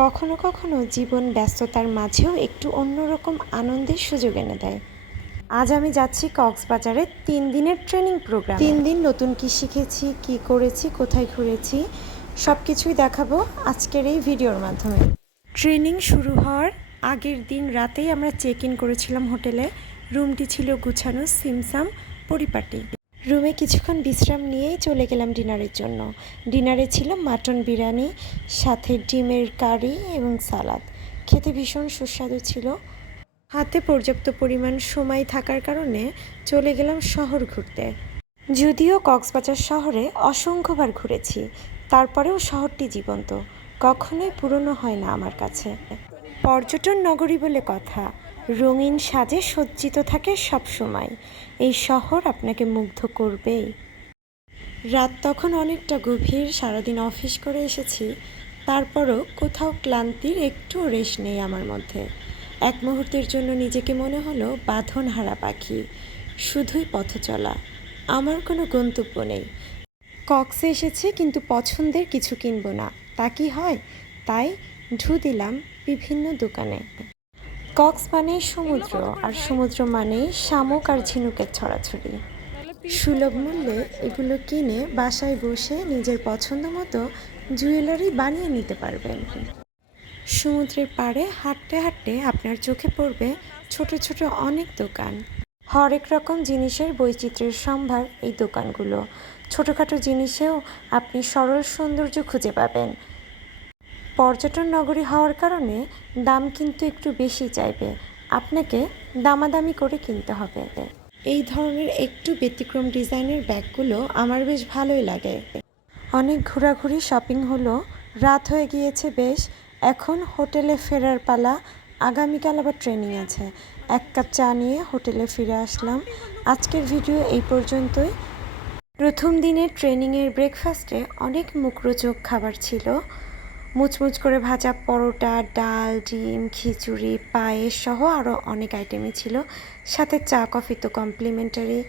কখনো কখনো জীবন ব্যস্ততার মাঝেও একটু অন্যরকম আনন্দের সুযোগ এনে দেয়। আজ আমি যাচ্ছি কক্সবাজারে 3 দিনের ট্রেনিং প্রোগ্রাম। 3 দিন নতুন কি শিখেছি, কি করেছি, কোথায় ঘুরেছি, সব কিছুই দেখাবো আজকের এই ভিডিওর মাধ্যমে। ট্রেনিং শুরু হওয়ার আগের দিন রাতেই আমরা চেক ইন করেছিলাম হোটেলে। রুমটি ছিল গুছানো, সিমসাম, পরিপাটি। রুমে কিছুক্ষণ বিশ্রাম নিয়েই চলে গেলাম ডিনারের জন্য। ডিনারে ছিল মাটন বিরিয়ানি, সাথে ডিমের কারি এবং সালাদ। খেতে ভীষণ সুস্বাদু ছিল। হাতে পর্যাপ্ত পরিমাণ সময় থাকার কারণে চলে গেলাম শহর ঘুরতে। যদিও কক্সবাজার শহরে অসংখ্যবার ঘুরেছি, তারপরেও শহরটি জীবন্ত, কখনোই পুরনো হয় না আমার কাছে। পর্যটন নগরী বলে কথা, রঙিন সাজে সজ্জিত থাকে সব সময়। এই শহর আপনাকে মুগ্ধ করবেই। রাত তখন অনেকটা গভীর, সারাদিন অফিস করে এসেছি, তারপরও কোথাও ক্লান্তির একটুও রেশ নেই আমার মধ্যে। এক মুহূর্তের জন্য নিজেকে মনে হলো বাঁধনহারা পাখি, শুধুই পথ চলা। আমার কোনো গন্তব্য নেই। কক্সে এসেছি কিন্তু পছন্দের কিছু কিনবো না, তা কি হয়? তাই ঢু দিলাম বিভিন্ন দোকানে। কক্স মানেই সমুদ্র, আর সমুদ্র মানেই শামুক আর ঝিনুকের ছড়াছড়ি। সুলভ মূল্যে এগুলো কিনে বাসায় বসে নিজের পছন্দ মতো জুয়েলারি বানিয়ে নিতে পারবেন। সমুদ্রের পাড়ে হাঁটতে হাঁটতে আপনার চোখে পড়বে ছোট ছোট অনেক দোকান। হরেক রকম জিনিসের বৈচিত্র্যের সম্ভার এই দোকানগুলো। ছোটোখাটো জিনিসেও আপনি সরল সৌন্দর্য খুঁজে পাবেন। পর্যটন নগরী হওয়ার কারণে দাম কিন্তু একটু বেশি চাইবে, আপনাকে দামাদামি করে কিনতে হবে। এই ধরনের একটু ব্যতিক্রম ডিজাইনের ব্যাগগুলো আমার বেশ ভালোই লাগে। অনেক ঘোরাঘুরি শপিং হলো, রাত হয়ে গিয়েছে বেশ। এখন হোটেলে ফেরার পালা। আগামীকাল আবার ট্রেনিং আছে। 1 কাপ চা নিয়ে হোটেলে ফিরে আসলাম। আজকের ভিডিও এই পর্যন্তই। প্রথম দিনের ট্রেনিংয়ের ব্রেকফাস্টে অনেক মুখরোচক খাবার ছিল। মুচমুচ করে ভাজা পরোটা, ডাল, ডিম, খিচুড়ি, পায়েস সহ আরও অনেক আইটেমই ছিল। সাথে চা কফি তো কমপ্লিমেন্টারি।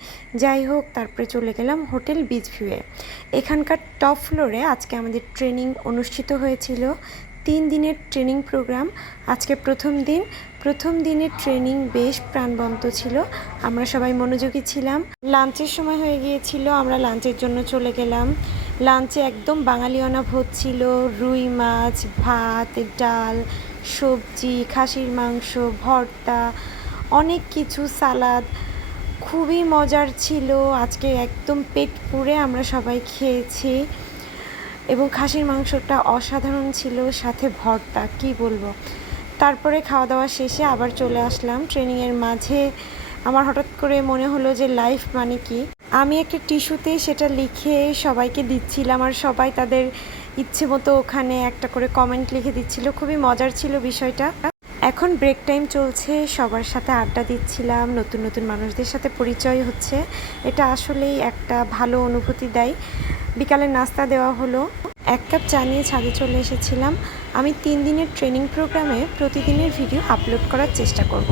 যাই হোক, তারপরে চলে গেলাম হোটেল বিচ ভিউয়ে। এখানকার টপ ফ্লোরে আজকে আমাদের ট্রেনিং অনুষ্ঠিত হয়েছিল। 3 দিনের ট্রেনিং প্রোগ্রাম। আজকে প্রথম দিনের ট্রেনিং বেশ প্রাণবন্ত ছিল। আমরা সবাই মনোযোগী ছিলাম। লাঞ্চের সময় হয়ে গিয়েছিল, আমরা লাঞ্চের জন্য চলে গেলাম। লাঞ্চে একদম বাঙালিয়ানা ভোজ ছিল। রুই মাছ, ভাত, ডাল, সবজি, খাসির মাংস, ভর্তা, অনেক কিছু, সালাদ। খুবই মজার ছিল। আজকে একদম পেট পুরে আমরা সবাই খেয়েছি এবং খাসির মাংসটা অসাধারণ ছিল, সাথে ভর্তা, কি বলবো। তারপরে খাওয়া দাওয়া শেষে আবার চলে আসলাম ট্রেনিংয়ের মাঝে। আমার হঠাৎ করে মনে হলো যে লাইফ মানে কি। আমি একটা টিস্যুতে সেটা লিখে সবাইকে দিচ্ছিলাম, আর সবাই তাদের ইচ্ছে মতো ওখানে একটা করে কমেন্ট লিখে দিচ্ছিল। খুবই মজার ছিল বিষয়টা। এখন ব্রেক টাইম চলছে, সবার সাথে আড্ডা দিচ্ছিলাম, নতুন নতুন মানুষদের সাথে পরিচয় হচ্ছে। এটা আসলেই একটা ভালো অনুভূতি দেয়। বিকালে নাস্তা দেওয়া হলো। 1 কাপ চা নিয়ে ছাদে চলে এসেছিলাম। আমি 3 দিনের ট্রেনিং প্রোগ্রামে প্রতিদিনের ভিডিও আপলোড করার চেষ্টা করব।